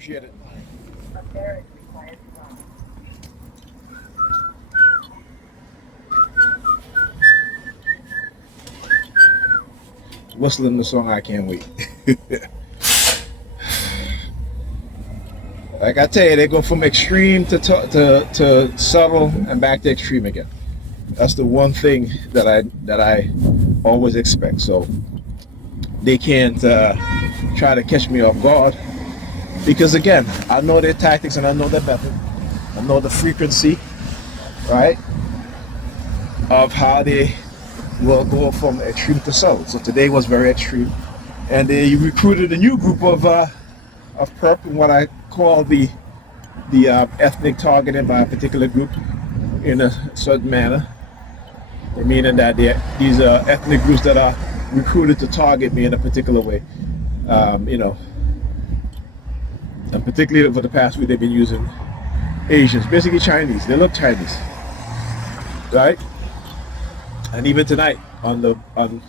Appreciate it. Whistling the song I Can't Wait. Like I tell you, they go from extreme to subtle and back to extreme again. That's the one thing that I always expect. So they can't try to catch me off guard because again, I know their tactics and I know their method. I know the frequency, right, of how they will go from extreme to subtle. So today was very extreme, and they recruited a new group of perp in what I call the ethnic targeting by a particular group in a certain manner, meaning that these are ethnic groups that are recruited to target me in a particular way. You know, and particularly over the past week, they've been using Asians, basically Chinese. They look Chinese, right? And even tonight on in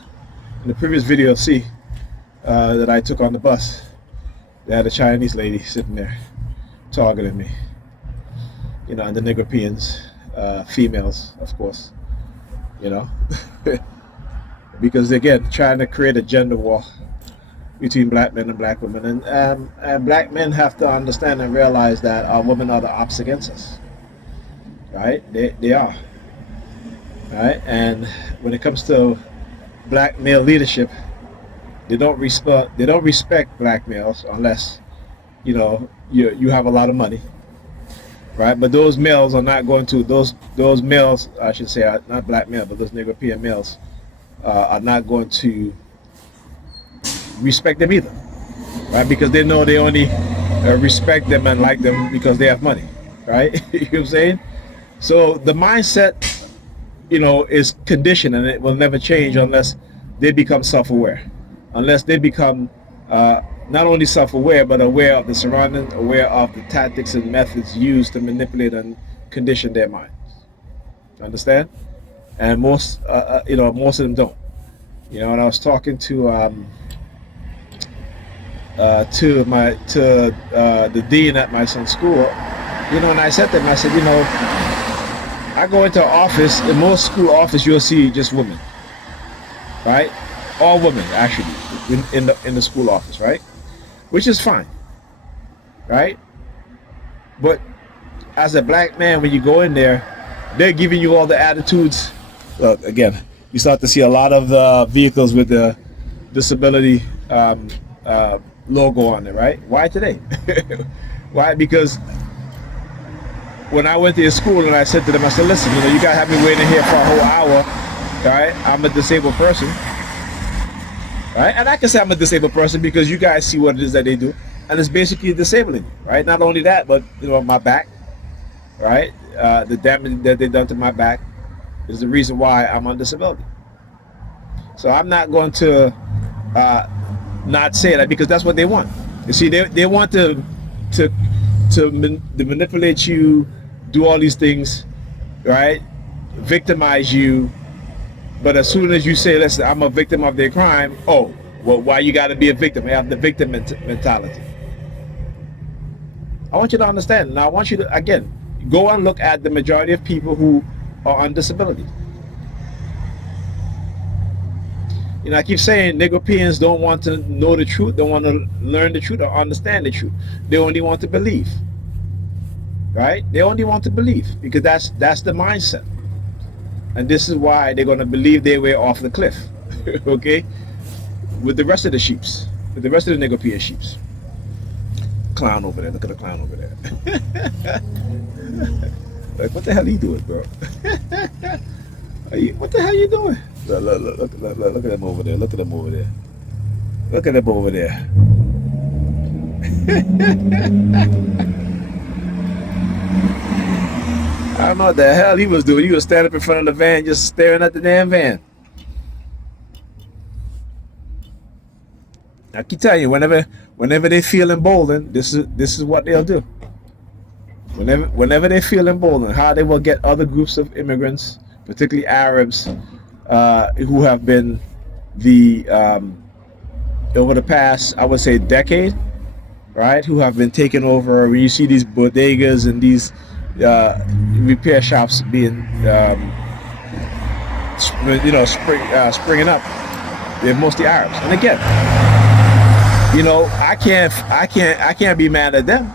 the previous video, see that I took on the bus, they had a Chinese lady sitting there targeting me. You know, and the Negropeans, females, of course. You know, because again, trying to create a gender war between black men and black women, and black men have to understand and realize that our women are the ops against us, right? They are, right? And when it comes to black male leadership, they don't respect black males unless you have a lot of money, right? But those males are not going to those males, I should say, not black males, but those Negropean males are not going to respect them either, right? Because they know they only respect them and like them because they have money, right? You know what I'm saying? So the mindset, is conditioned, and it will never change unless they become self-aware, unless they become not only self-aware but aware of the surroundings, aware of the tactics and methods used to manipulate and condition their minds. Understand? And most of them don't. When I was talking to the dean at my son's school, and I said to him, I said, I go into an office. In most school office, you'll see just women, right? All women actually in the school office, right? Which is fine, right? But as a black man, when you go in there, they're giving you all the attitudes. Again, you start to see a lot of the vehicles with the disability logo on it, right? Why today? Why? Because when I went to your school and I said to them, I said, listen, you guys have me waiting here for a whole hour, right? I'm a disabled person, right? And I can say I'm a disabled person because you guys see what it is that they do, and it's basically disabling, right? Not only that, but my back, right? The damage that they've done to my back is the reason why I'm on disability. So I'm not going to not say that because that's what they want. You see, they want to manipulate you, do all these things, right? Victimize you. But as soon as you say, listen, I'm a victim of their crime, oh, well, why you got to be a victim? They have the victim mentality. I want you to understand, and I want you to, again, go and look at the majority of people who are on disability. I keep saying Negropeans don't want to know the truth, don't want to learn the truth or understand the truth. They only want to believe, right? They only want to believe because that's the mindset. And this is why they're going to believe their way off the cliff, okay? With the rest of the sheeps, with the rest of the Negropean sheeps. Clown over there, look at the clown over there. Like, what the hell are you doing, bro? What the hell are you doing? Look at them over there. Look at them over there. Look at them over there. I don't know what the hell he was doing. He was standing up in front of the van just staring at the damn van. I keep telling you, whenever they feel emboldened, this is what they'll do. Whenever they feel emboldened, how they will get other groups of immigrants, particularly Arabs, who have been over the past, I would say, decade, right? Who have been taken over. When you see these bodegas and these repair shops being, springing up, they're mostly Arabs. And again, I can't be mad at them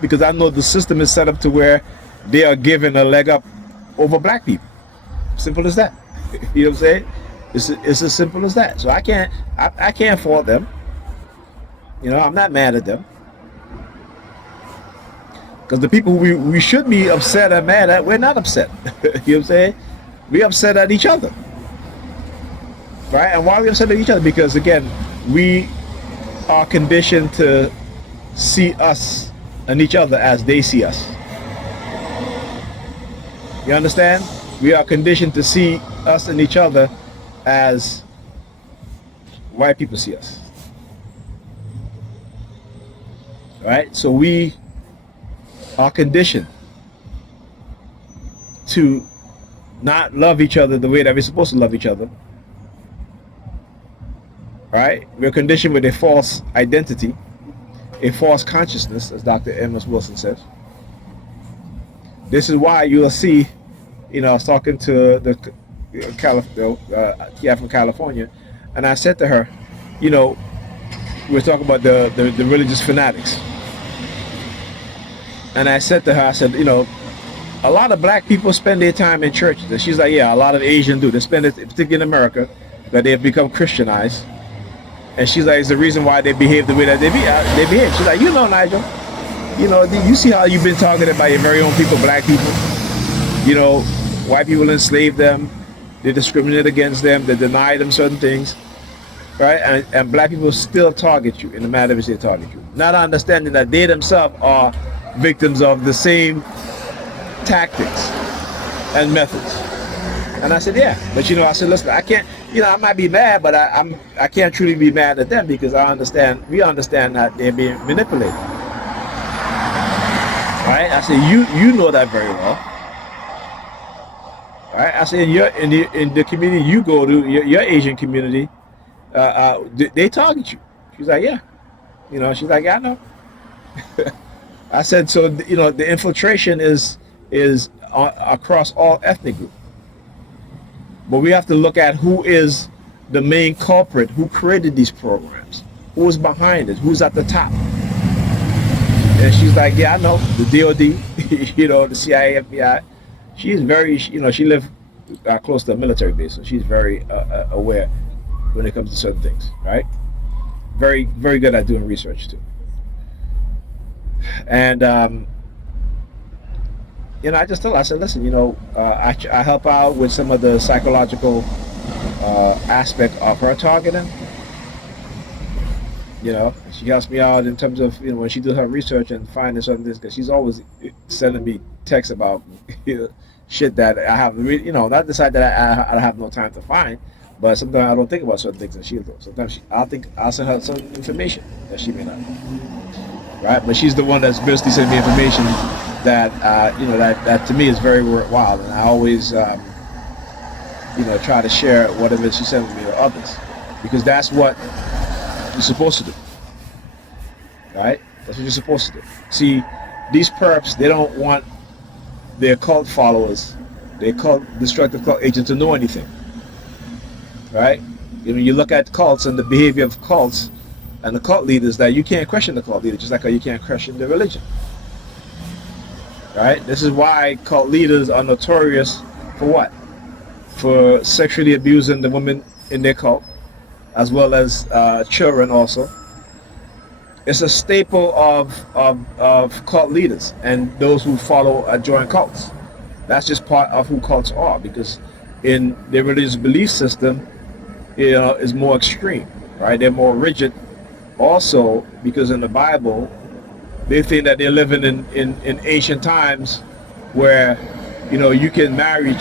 because I know the system is set up to where they are given a leg up over black people. Simple as that. You know what I'm saying? It's as simple as that. So I can't fault them. I'm not mad at them because the people we should be upset and mad at, we're not upset. You know what I'm saying? We upset at each other, right? And why are we upset at each other? Because again, we are conditioned to see us and each other as they see us. You understand? We are conditioned to see us and each other as white people see us. Right? So we are conditioned to not love each other the way that we're supposed to love each other. Right? We're conditioned with a false identity, a false consciousness, as Dr. Amos Wilson says. This is why you'll see, I was talking to the Kia from California, and I said to her, we're talking about the religious fanatics. And I said to her, I said, a lot of black people spend their time in churches. And she's like, yeah, a lot of Asians do. They spend it, particularly in America, that they have become Christianized. And she's like, it's the reason why they behave the way that they behave. She's like, Nigel, you see how you've been targeted by your very own people, black people. White people enslave them, they discriminate against them, they deny them certain things, right? And black people still target you in the manner in which they target you, not understanding that they themselves are victims of the same tactics and methods. And I said, yeah, but I said, listen, I can't, I might be mad, but I can't truly be mad at them because we understand that they're being manipulated. Right? I said, you know that very well. Right? I said, in the community you go to, your Asian community, they target you. She's like, yeah. She's like, yeah, I know. I said, so the infiltration is across all ethnic groups. But we have to look at who is the main culprit, who created these programs, who is behind it, who's at the top. And she's like, yeah, I know, the DOD, the CIA, FBI. She's very, she lives close to a military base, so she's very aware when it comes to certain things, right? Very, very good at doing research too. And I just told her, I said, listen, I help out with some of the psychological aspect of her targeting. She helps me out in terms of, when she does her research and finding certain things, because she's always sending me texts about shit that I have, not decide that I have no time to find, but sometimes I don't think about certain things that she'll do. Sometimes I'll send her some information that she may not know. Right? But she's the one that's basically sending me information that, that to me is very worthwhile. And I always, try to share whatever she sends me or others, because that's what you're supposed to do. Right? That's what you're supposed to do. See, these perps, they don't want their cult followers, their destructive cult agents to know anything. Right? You look at cults and the behavior of cults and the cult leaders, that you can't question the cult leader, just like how you can't question the religion. Right? This is why cult leaders are notorious for what? For sexually abusing the women in their cult, as well as children also. It's a staple of cult leaders and those who follow or join cults. That's just part of who cults are, because in their religious belief system, is more extreme, right? They're more rigid. Also, because in the Bible, they think that they're living in ancient times where, you can marry.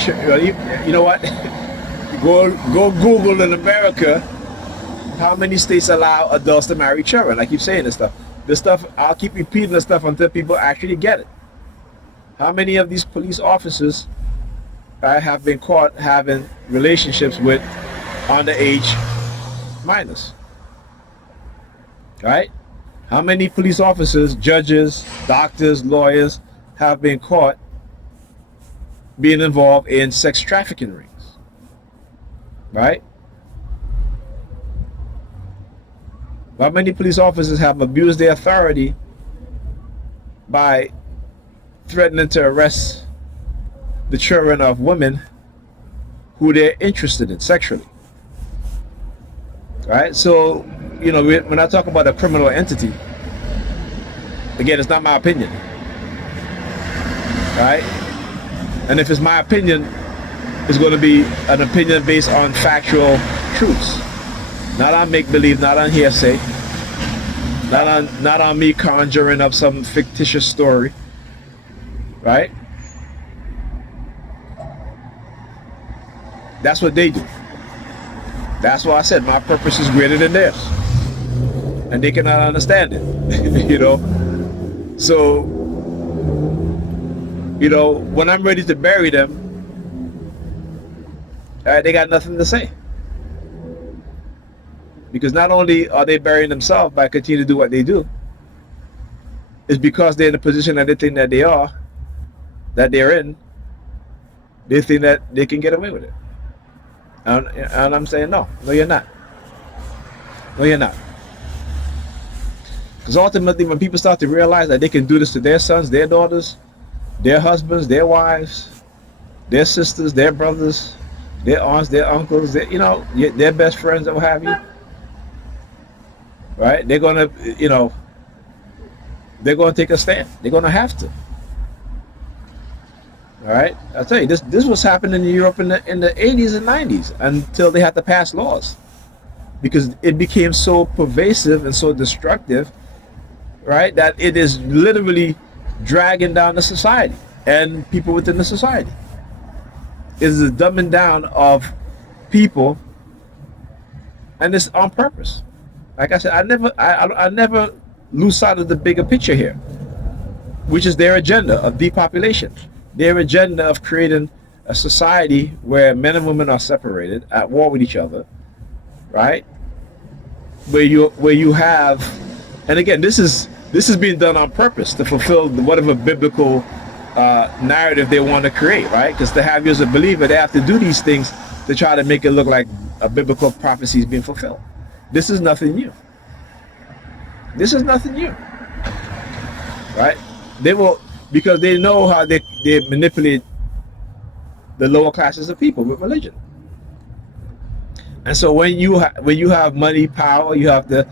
You know what? Go Google in America how many states allow adults to marry children. I keep saying this stuff. I'll keep repeating this stuff until people actually get it. How many of these police officers have been caught having relationships with underage minors? Right? How many police officers, judges, doctors, lawyers have been caught being involved in sex trafficking rings? Right? How many police officers have abused their authority by threatening to arrest the children of women who they're interested in sexually? Right? So, when I talk about a criminal entity, again, it's not my opinion. Right? And if it's my opinion, it's going to be an opinion based on factual truths. Not on make-believe, not on hearsay, not on me conjuring up some fictitious story, right? That's what they do. That's why I said my purpose is greater than theirs, and they cannot understand it. So when I'm ready to bury them, they got nothing to say. Because not only are they burying themselves by continuing to do what they do, it's because they're in the position that they think that they're in, they think that they can get away with it. And I'm saying, no, you're not. No, you're not. Because ultimately, when people start to realize that they can do this to their sons, their daughters, their husbands, their wives, their sisters, their brothers, their aunts, their uncles, their best friends, or what have you, right? They're gonna take a stand. They're gonna have to. All right, I'll tell you, this was happening in Europe in the 80s and 90s until they had to pass laws, because it became so pervasive and so destructive, right, that it is literally dragging down the society and people within the society. It is a dumbing down of people, and it's on purpose. Like I said, I never lose sight of the bigger picture here, which is their agenda of depopulation, their agenda of creating a society where men and women are separated, at war with each other, right? Where you have, and again, this is being done on purpose to fulfill whatever biblical narrative they want to create, right? Because to have you as a believer, they have to do these things to try to make it look like a biblical prophecy is being fulfilled. This is nothing new. This is nothing new, right? They will, because they know how they manipulate the lower classes of people with religion. And so when you have money, power, you have the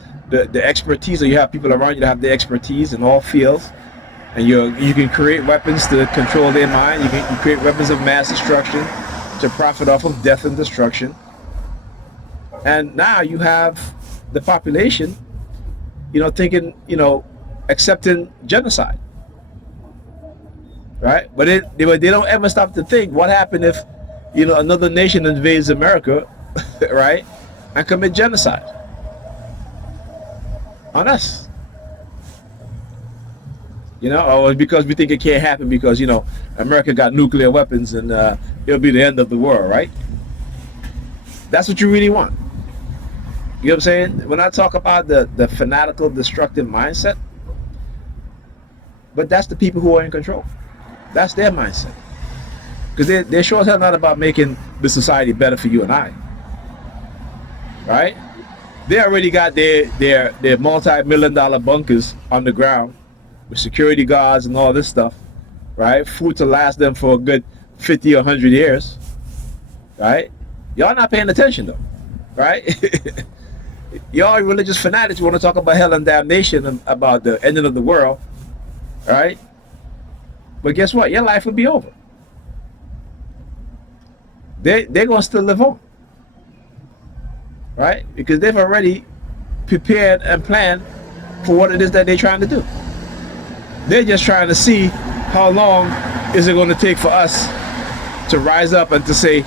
expertise, or you have people around you that have the expertise in all fields, and you can create weapons to control their mind. You can create weapons of mass destruction to profit off of death and destruction. And now you have the population, thinking, accepting genocide, right? But they don't ever stop to think, what happened if, another nation invades America, right, and commit genocide on us? Or because we think it can't happen because, America got nuclear weapons and it'll be the end of the world, right? That's what you really want. You know what I'm saying? When I talk about the fanatical, destructive mindset, but that's the people who are in control. That's their mindset. Because they're sure as hell not about making the society better for you and I. Right? They already got their multi-million-dollar bunkers on the ground with security guards and all this stuff, right? Food to last them for a good 50 or 100 years, right? Y'all not paying attention though, right? Y'all religious fanatics want to talk about hell and damnation and about the ending of the world, right? But guess what? Your life will be over. They're going to still live on, right? Because they've already prepared and planned for what it is that they're trying to do. They're just trying to see how long is it going to take for us to rise up and to say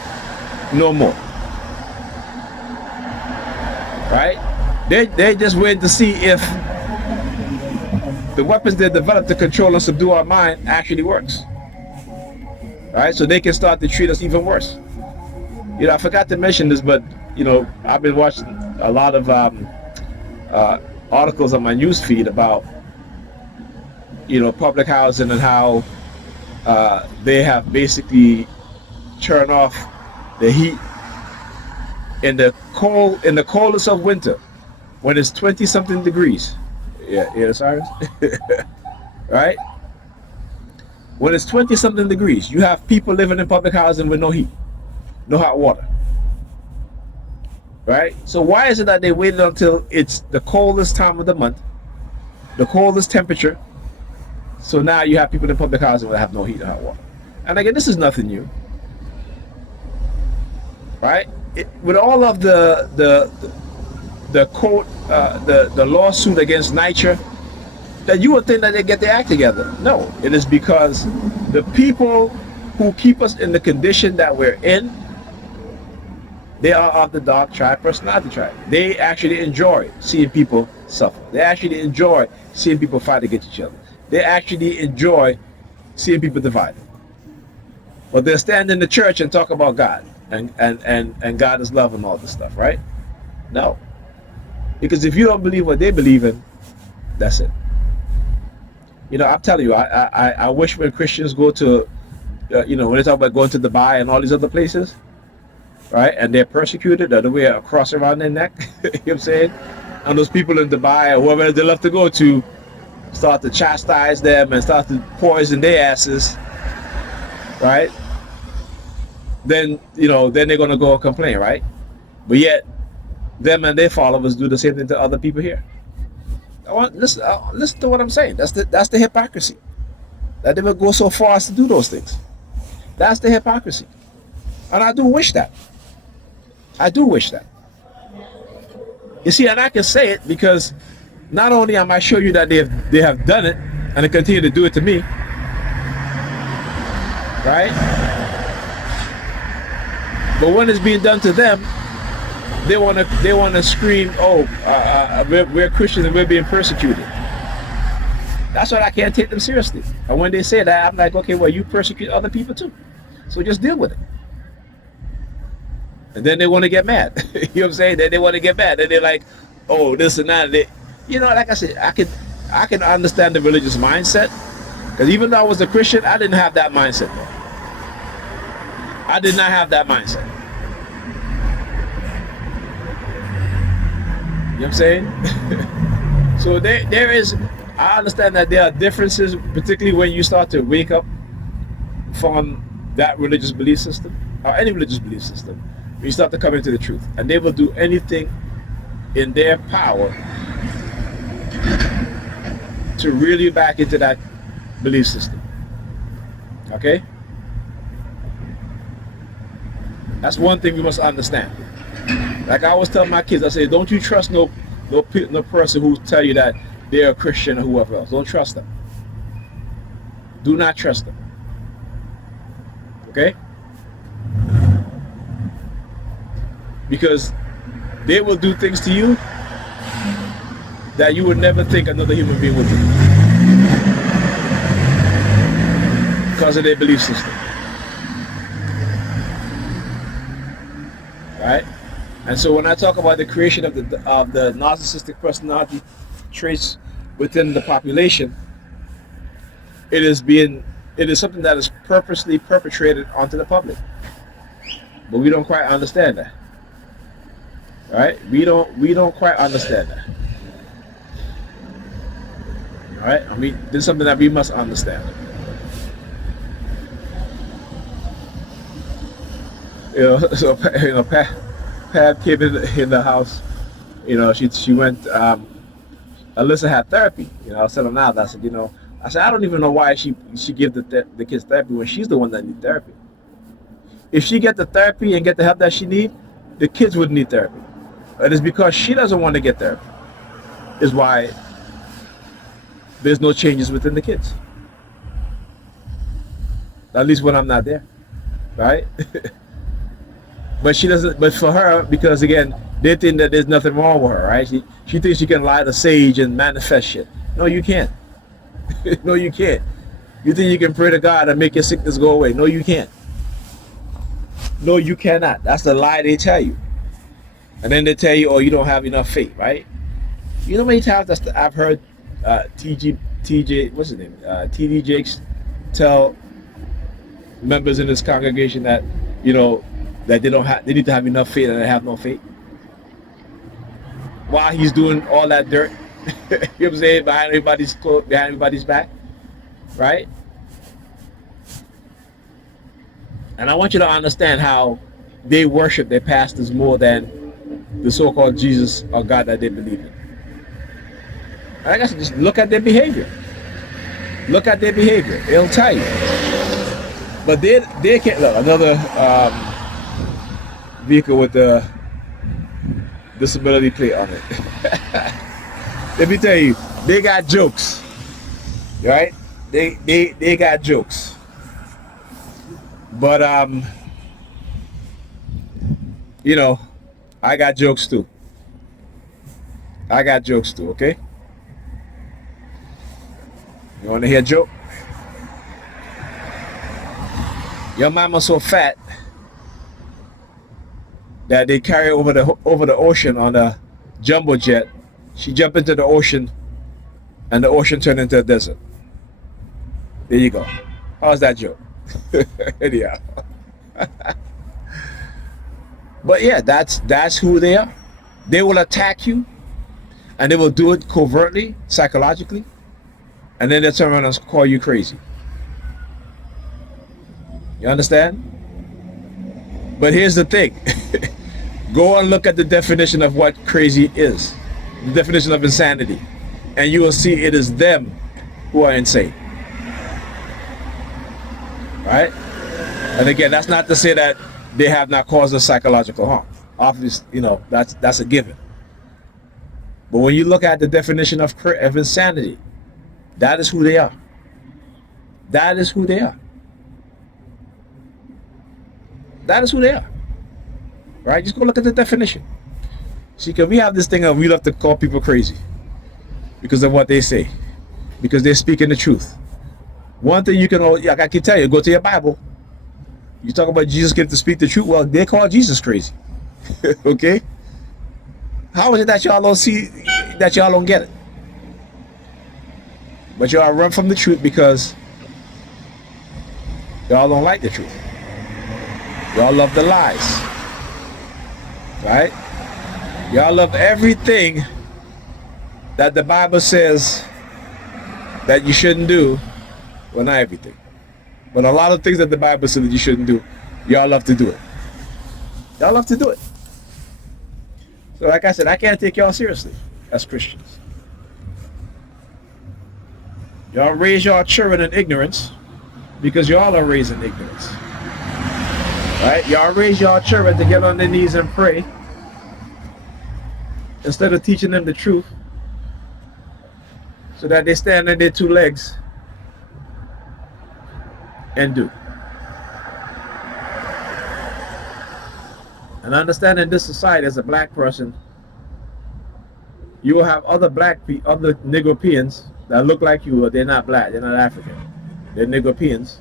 no more. Right? They're just waiting to see if the weapons they developed to control and subdue our mind actually works. Right? So they can start to treat us even worse. I forgot to mention this, but I've been watching a lot of articles on my news feed about, public housing and how they have basically turned off the heat in the coldest of winter when it's 20 something degrees. Yeah, Cyrus. Right? When it's 20 something degrees, you have people living in public housing with no heat, no hot water. Right? So why is it that they waited until it's the coldest time of the month, the coldest temperature? So now you have people in public housing that have no heat or hot water. And again, this is nothing new. Right? With all of the court, the lawsuit against NYCHA, that you would think that they get their act together. No, it is because the people who keep us in the condition that we're in, they are of the dark tribe, personality tribe. They actually enjoy seeing people suffer. They actually enjoy seeing people fight against each other. They actually enjoy seeing people divided. But they'll stand in the church and talk about God and God is love and all this stuff, right? No. Because if you don't believe what they believe in, that's it. I'm telling you, I wish when Christians go to, when they talk about going to Dubai and all these other places, right, and they're persecuted, or the way a cross around their neck, you know what I'm saying? And those people in Dubai or wherever they love to go to start to chastise them and start to poison their asses, right? Then, then they're going to go and complain, right? But yet, them and their followers do the same thing to other people here. Listen to what I'm saying. That's the hypocrisy. That they will go so far as to do those things. That's the hypocrisy. And I do wish that. I do wish that. You see, and I can say it because not only am I sure you that they have done it and they continue to do it to me, right? But when it's being done to them, they want to scream, "Oh, we're Christians and we're being persecuted." That's why I can't take them seriously. And when they say that, I'm like, okay, well, you persecute other people too, so just deal with it. And then they want to get mad. You know what I'm saying? Then they want to get mad. Then they're like, "Oh, this and that." Like I said, I can understand the religious mindset, because even though I was a Christian, I didn't have that mindset. I did not have that mindset. You know what I'm saying? So there is, I understand that there are differences, particularly when you start to wake up from that religious belief system, or any religious belief system, when you start to come into the truth. And they will do anything in their power to reel you back into that belief system. Okay? That's one thing we must understand. Like I always tell my kids, I say, don't you trust no person who tell you that they're a Christian or whoever else. Don't trust them. Do not trust them. Okay? Because they will do things to you that you would never think another human being would do, because of their belief system. Right? And so when I talk about the creation of the narcissistic personality traits within the population, it is something that is purposely perpetrated onto the public. But we don't quite understand that. Right? We don't quite understand that. Alright? I mean, this is something that we must understand. So Pat came in the house. She went. Alyssa had therapy. I was telling her now. I said, I don't even know why she give the kids therapy when she's the one that need therapy. If she get the therapy and get the help that she need, the kids wouldn't need therapy. It is because she doesn't want to get therapy is why there's no changes within the kids. At least when I'm not there, right? But she doesn't. But for her, because again, they think that there's nothing wrong with her, right? She thinks she can light a sage and manifest shit. No, you can't. No, you can't. You think you can pray to God and make your sickness go away? No, you can't. No, you cannot. That's the lie they tell you. And then they tell you, oh, you don't have enough faith, right? You know how many times I've heard TJ, what's his name? TD Jakes tell members in this congregation that, you know, that they need to have enough faith and they have no faith. While he's doing all that dirt, you know what I'm saying, behind everybody's back, right? And I want you to understand how they worship their pastors more than the so-called Jesus or God that they believe in. And I guess just look at their behavior. Look at their behavior. It'll tell you. But they can't look. Another vehicle with the disability plate on it. Let me tell you, they got jokes, right? They got jokes. But you know, I got jokes too. I got jokes too, okay? You want to hear a joke? Your mama's so fat that they carry over the ocean on a jumbo jet. She jumped into the ocean, and the ocean turned into a desert. There you go. How's that joke? Anyhow. But yeah, that's who they are. They will attack you, and they will do it covertly, psychologically, and then they'll turn around and call you crazy. You understand? But here's the thing. Go and look at the definition of what crazy is, the definition of insanity, and you will see it is them who are insane. Right? And again, that's not to say that they have not caused us psychological harm. Obviously, you know, that's a given. But when you look at the definition of insanity, that is who they are. That is who they are. That is who they are. Right? Just go look at the definition. See, because we have this thing of we love to call people crazy because of what they say, because they're speaking the truth. One thing you can, like I can tell you, go to your Bible. You talk about Jesus getting to speak the truth. Well, they call Jesus crazy. Okay? How is it that y'all don't see, that y'all don't get it? But y'all run from the truth because y'all don't like the truth. Y'all love the lies. Right? Y'all love everything that the Bible says that you shouldn't do. Well, not everything. But a lot of things that the Bible says that you shouldn't do, y'all love to do it. Y'all love to do it. So like I said, I can't take y'all seriously as Christians. Y'all raise y'all children in ignorance because y'all are raised in ignorance. Right? Y'all raise y'all children to get on their knees and pray instead of teaching them the truth so that they stand on their two legs and do. And understand in this society, as a black person, you will have other other Negropeans that look like you, but they're not black, they're not African. They're Negropeans,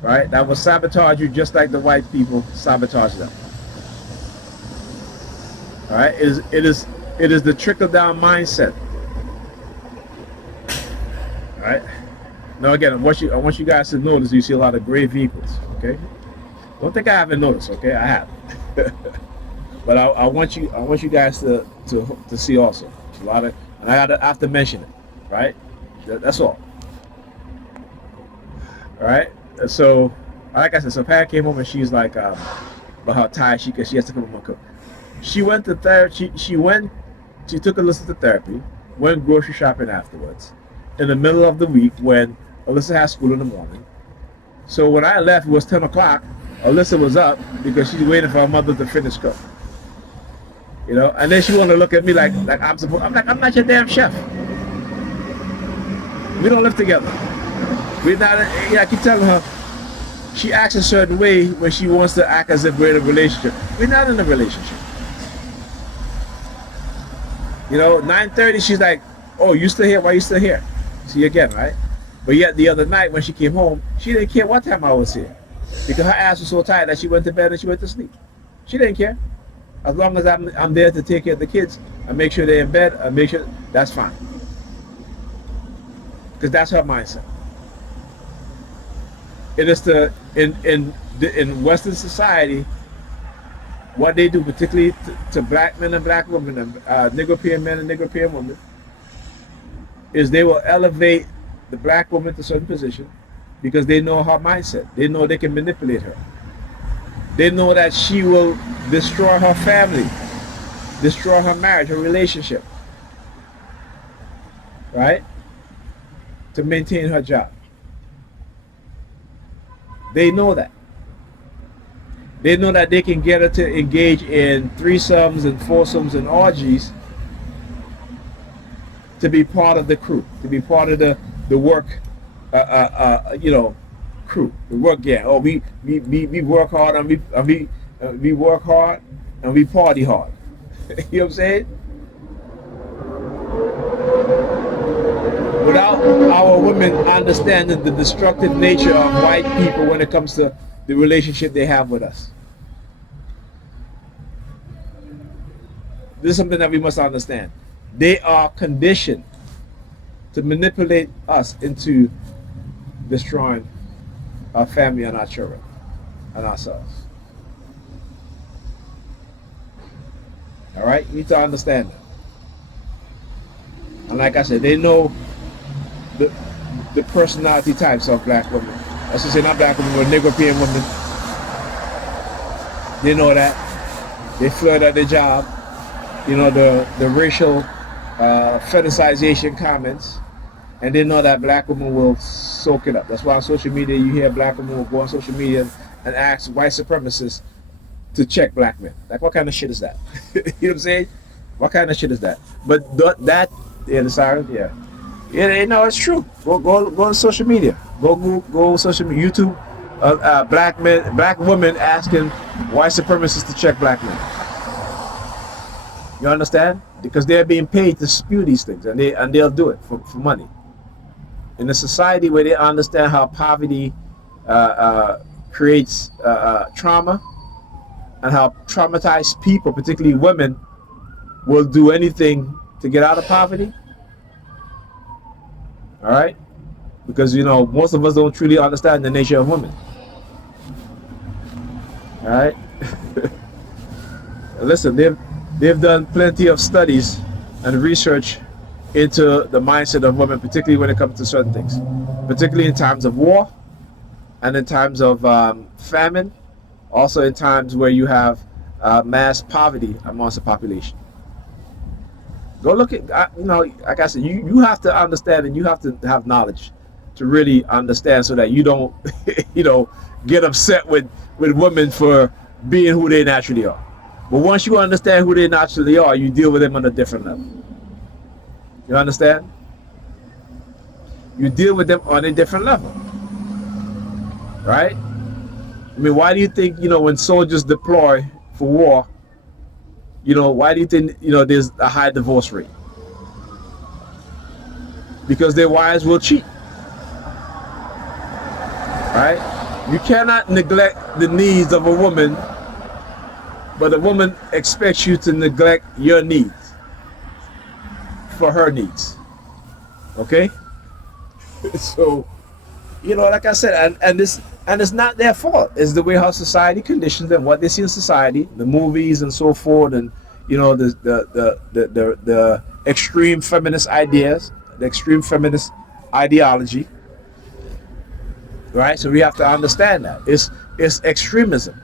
right? That will sabotage you just like the white people sabotage them. All right? It is the trickle-down mindset. All right? Now again, I want you guys to notice you see a lot of gray vehicles, okay? Don't think I haven't noticed, okay? I have. But I want you guys to see also. A lot of, and I have to mention it, right? That's all. All right? So, like I said, so Pat came home and she's like, about how tired she has to come home and cook. She went to therapy. She took Alyssa to therapy, went grocery shopping afterwards, in the middle of the week when Alyssa has school in the morning. So when I left, it was 10 o'clock. Alyssa was up because she's waiting for her mother to finish cook. You know, and then she wanted to look at me like I'm not your damn chef. We don't live together. We're not. I keep telling her, she acts a certain way when she wants to act as if we're in a relationship. We're not in a relationship. You know, 9:30, she's like, "Oh, you still here? Why you still here?" See again, right? But yet the other night when she came home, she didn't care what time I was here, because her ass was so tired that she went to bed and she went to sleep. She didn't care. As long as I'm there to take care of the kids, I make sure they're in bed, I make sure that's fine. Because that's her mindset. It is in Western society, what they do, particularly to black men and black women, and Negro men and Negro women, is they will elevate the black woman to a certain position because they know her mindset. They know they can manipulate her. They know that she will destroy her family, destroy her marriage, her relationship, right? To maintain her job. They know that. They know that they can get her to engage in threesomes and foursomes and orgies to be part of the crew, to be part of the work, crew, the work gang. Oh, we work hard and we work hard and we party hard. You know what I'm saying? Without our women understanding the destructive nature of white people when it comes to the relationship they have with us. This is something that we must understand. They are conditioned to manipulate us into destroying our family and our children and ourselves. All right? You need to understand that. And like I said, they know the personality types of black women. I should say not black women, but Negro women. They know that. They flirt at their job. You know, the racial fetishization comments. And they know that black women will soak it up. That's why on social media you hear black women will go on social media and ask white supremacists to check black men. Like, what kind of shit is that? You know what I'm saying? What kind of shit is that? But that, yeah, the siren, yeah. Yeah, no, it's true. Go on social media. Go social media. YouTube, black women asking white supremacists to check black men. You understand? Because they're being paid to spew these things, and they'll do it for money. In a society where they understand how poverty creates trauma, and how traumatized people, particularly women, will do anything to get out of poverty. All right, because most of us don't truly understand the nature of women. All right. Listen, they've done plenty of studies and research into the mindset of women, particularly when it comes to certain things, particularly in times of war and in times of famine, also in times where you have mass poverty amongst the population. Go look at, like I said, you have to understand, and you have to have knowledge to really understand, so that you don't, get upset with women for being who they naturally are. But once you understand who they naturally are, you deal with them on a different level. You understand? You deal with them on a different level. Right? I mean, why do you think, when soldiers deploy for war, why do you think, there's a high divorce rate? Because their wives will cheat. Right? You cannot neglect the needs of a woman, but a woman expects you to neglect your needs for her needs. Okay? So, like I said, and it's not their fault. It's the way how society conditions them, what they see in society, the movies and so forth, and the extreme feminist ideas, the extreme feminist ideology. Right? So we have to understand that. It's extremism.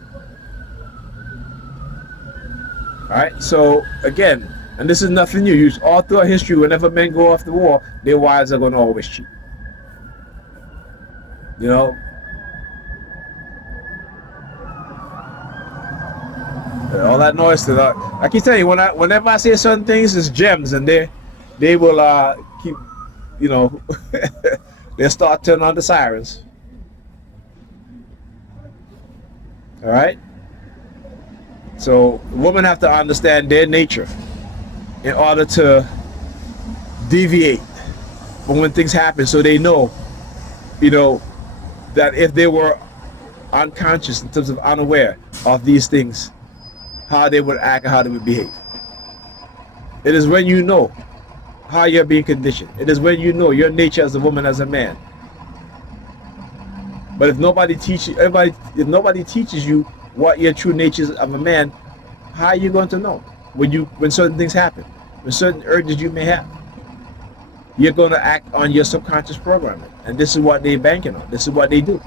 Alright? So again, and this is nothing new. All throughout history, whenever men go off to war, their wives are going to always cheat. All that noise to that. I can tell you, whenever I say certain things, it's gems, and they will keep, they'll start turning on the sirens. All right. So women have to understand their nature in order to deviate from when things happen, so they know, that if they were unconscious, in terms of unaware of these things, how they would act and how they would behave. It is when you know how you're being conditioned. It is when you know your nature as a woman, as a man. But if nobody teaches you what your true nature is of a man, how are you going to know when certain things happen, when certain urges you may have? You're going to act on your subconscious programming, and this is what they're banking on. This is what they do.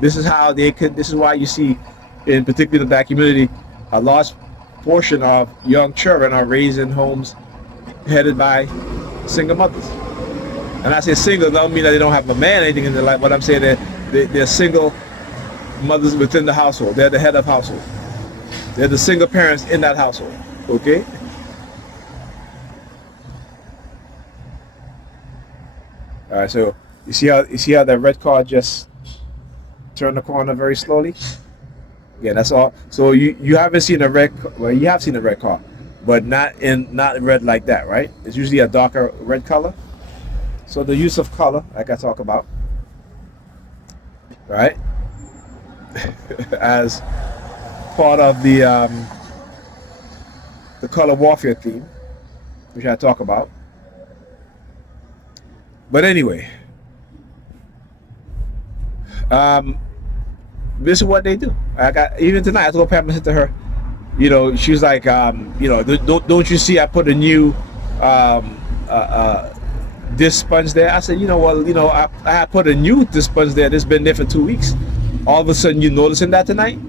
This is how they could. This is why you see, in particular the black community, a large portion of young children are raised in homes headed by single mothers. And I say single, don't mean that they don't have a man or anything in their life, but I'm saying they're single mothers within the household. They're the head of household. They're the single parents in that household. Okay? All right, so you see how that red car just turned the corner very slowly? Yeah, that's all. So you haven't seen a red car. Well, you have seen a red car, but not red like that, right? It's usually a darker red color. So the use of color, like I talk about, right, as part of the color warfare theme, which I talk about. But anyway, this is what they do. Even tonight, I told Pam, I said to her, you know, she was like, you know, don't you see I put a new dish sponge there? I said, you know, well, you know, I put a new dish sponge there that's been there for 2 weeks. All of a sudden, you noticing that tonight,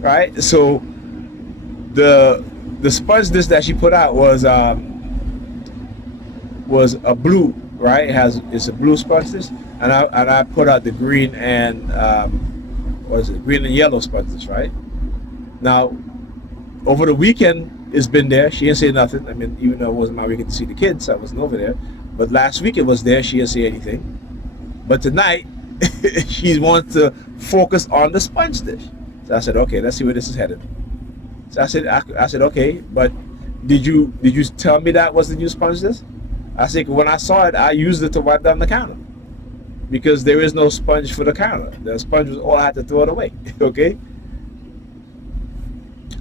right? So the sponge dish that she put out was a blue, right? It's a blue sponge dish, and I put out the green and what is it? Green and yellow sponge dish, right? Now, over the weekend, it's been there. She didn't say nothing. I mean, even though it wasn't my weekend to see the kids, I wasn't over there. But last week it was there. She didn't say anything. But tonight, she wants to focus on the sponge dish. So I said, okay, let's see where this is headed. So I said, okay, but did you tell me that was the new sponge dish? I said, when I saw it, I used it to wipe down the counter because there is no sponge for the counter. The sponge was all I had to throw it away. Okay.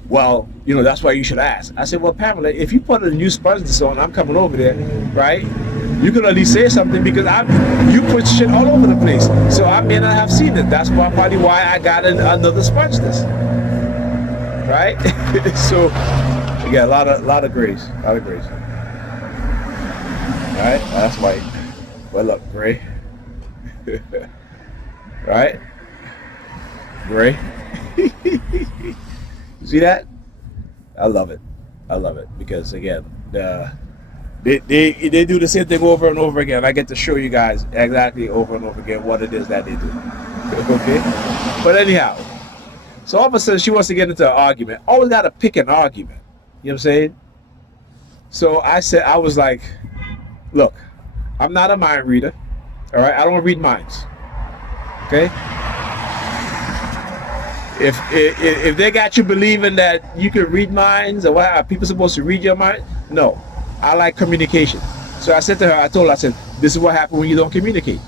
Well, you know, that's why you should ask. I said, well, Pamela, if you put a new sponge dish on, I'm coming over there, right? You can at least say something because you put shit all over the place. So I may not have seen it. That's probably why I got another sponge dish, right? So you got a lot of grace, Right? That's white. Well, look, gray. Right? Gray. You see that? I love it because again, they do the same thing over and over again. I get to show you guys exactly over and over again what it is that they do. Okay? But anyhow, so all of a sudden she wants to get into an argument. Always got to pick an argument. You know what I'm saying? So I was like, look, I'm not a mind reader. All right? I don't read minds. Okay? If they got you believing that you can read minds or what, are people supposed to read your mind? No, I like communication. So I said to her, I said, this is what happens when you don't communicate.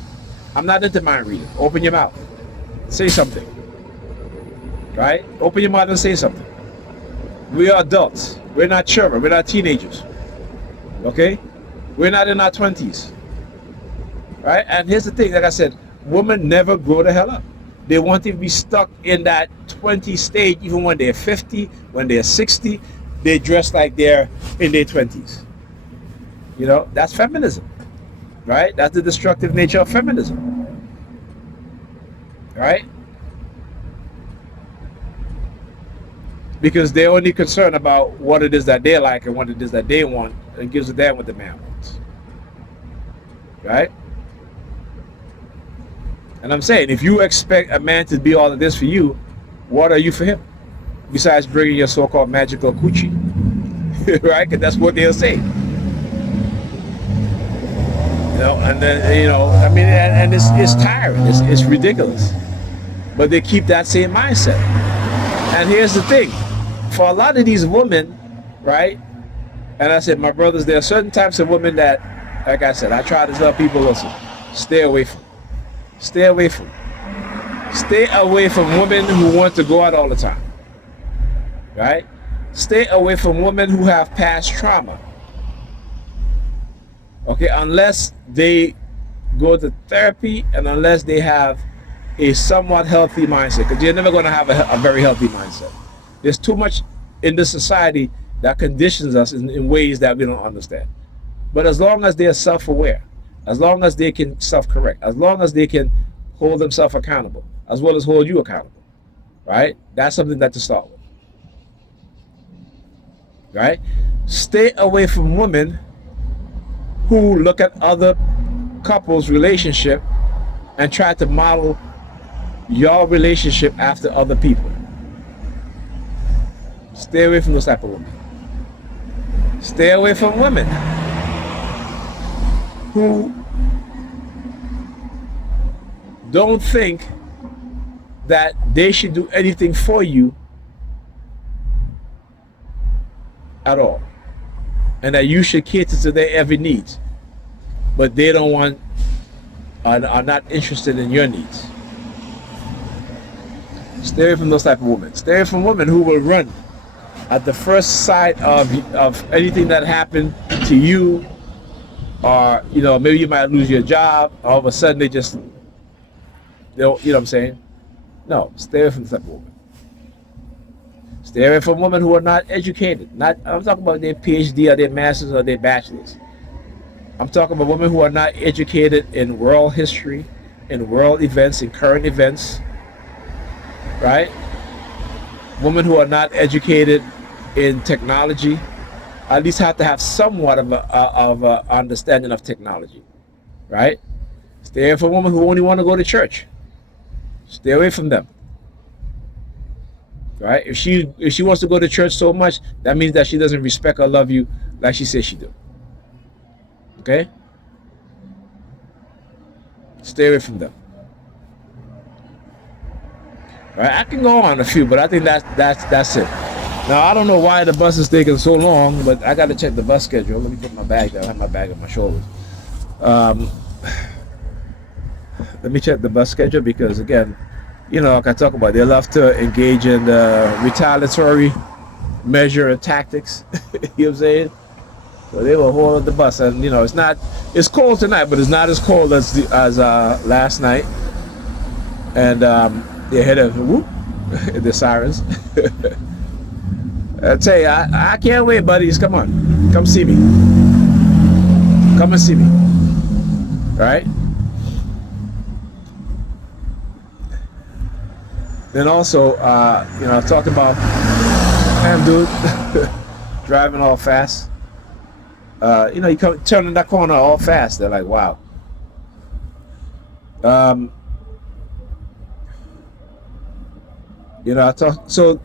I'm not into mind reading. Open your mouth, say something, right? Open your mouth and say something. We are adults. We're not children. We're not teenagers. Okay? We're not in our 20s, right? And here's the thing, like I said, women never grow the hell up. They want to be stuck in that 20 stage, even when they're 50, when they're 60, they dress like they're in their 20s. You know, that's feminism, right? That's the destructive nature of feminism, right? Because they're only concerned about what it is that they like and what it is that they want, and gives a damn what the man wants, right? And I'm saying, if you expect a man to be all of this for you, what are you for him? Besides bringing your so-called magical coochie, right? Because that's what they'll say. You know, and then, you know, I mean, and it's tiring. It's ridiculous. But they keep that same mindset. And here's the thing. For a lot of these women, right? And I said, my brothers, there are certain types of women that, like I said, I try to tell people, listen, stay away from. Stay away from women who want to go out all the time, right? Stay away from women who have past trauma. Okay, unless they go to therapy and unless they have a somewhat healthy mindset, because you're never going to have a very healthy mindset. There's too much in this society that conditions us in ways that we don't understand. But as long as they are self-aware, as long as they can self-correct, as long as they can hold themselves accountable, as well as hold you accountable, right? That's something that to start with, right? Stay away from women who look at other couples' relationship and try to model your relationship after other people. Stay away from those type of women. Stay away from women who don't think that they should do anything for you at all, and that you should cater to their every need, but they don't want, are not interested in your needs. Stay away from those type of women. Stay away from women who will run at the first sight of anything that happened to you, or maybe you might lose your job. All of a sudden they just, you know what I'm saying? No, stay away from this type of woman. Stay away from women who are not educated. I'm talking about their PhD or their masters or their bachelors. I'm talking about women who are not educated in world history, in world events, in current events, right? Women who are not educated in technology, at least have to have somewhat of a understanding of technology, right? Stay away from women who only want to go to church. Stay away from them, right? If she wants to go to church so much, that means that she doesn't respect or love you like she says she do. Okay? Stay away from them. Right? I can go on a few, but I think that's it. Now I don't know why the bus is taking so long, but I got to check the bus schedule. Let me put my bag down. I have my bag on my shoulders. Let me check the bus schedule because, again, like I talk about, they love to engage in retaliatory measure and tactics. You know what I'm saying? So they will hold the bus, and it's cold tonight, but it's not as cold as last night. And they hit a whoop, the sirens. I tell you, I can't wait, buddies. Come on, come see me. Come and see me. All right. Then also, talking about, damn dude, driving all fast. You come turning that corner all fast. They're like, wow. I talk. So,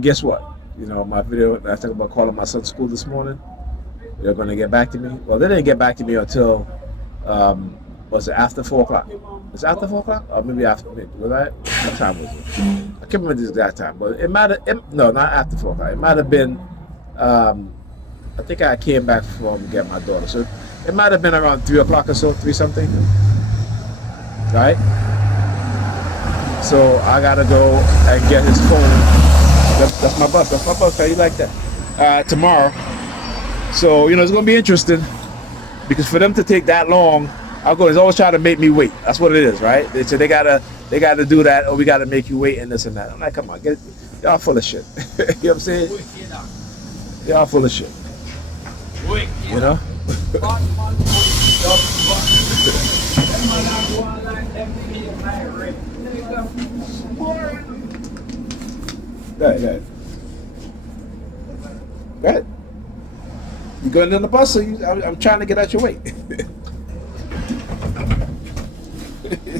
guess what? My video I talked about calling my son's school this morning. They're going to get back to me. Well, they didn't get back to me until was it after 4 o'clock? Is it after 4 o'clock? Or maybe after, was that? What time was it? I can't remember the exact time, but it might have, no, not after 4 o'clock. It might have been, I think I came back from get my daughter. So it might have been around 3 o'clock or so, 3 something. Right? So I got to go and get his phone. That's my bus. That's my bus. How you like that? Tomorrow. So, it's going to be interesting because for them to take that long, it's always trying to make me wait. That's what it is, right? They say they gotta do that, or we gotta make you wait and this and that. I'm like, come on, y'all full of shit. You know what I'm saying? Y'all full of shit. You know? Go ahead. Go ahead. You going on the bus, or I'm trying to get out your way.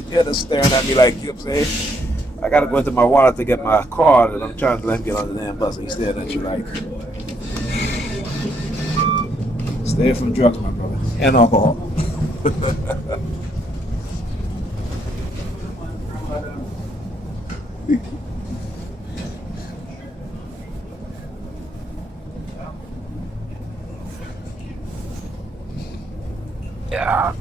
Yeah, they're staring at me like, you know what I'm saying? I gotta go into my wallet to get my card, and I'm trying to let him get on the damn bus, and he's staring at you like. Stay away from drugs, my brother, and alcohol. Yeah.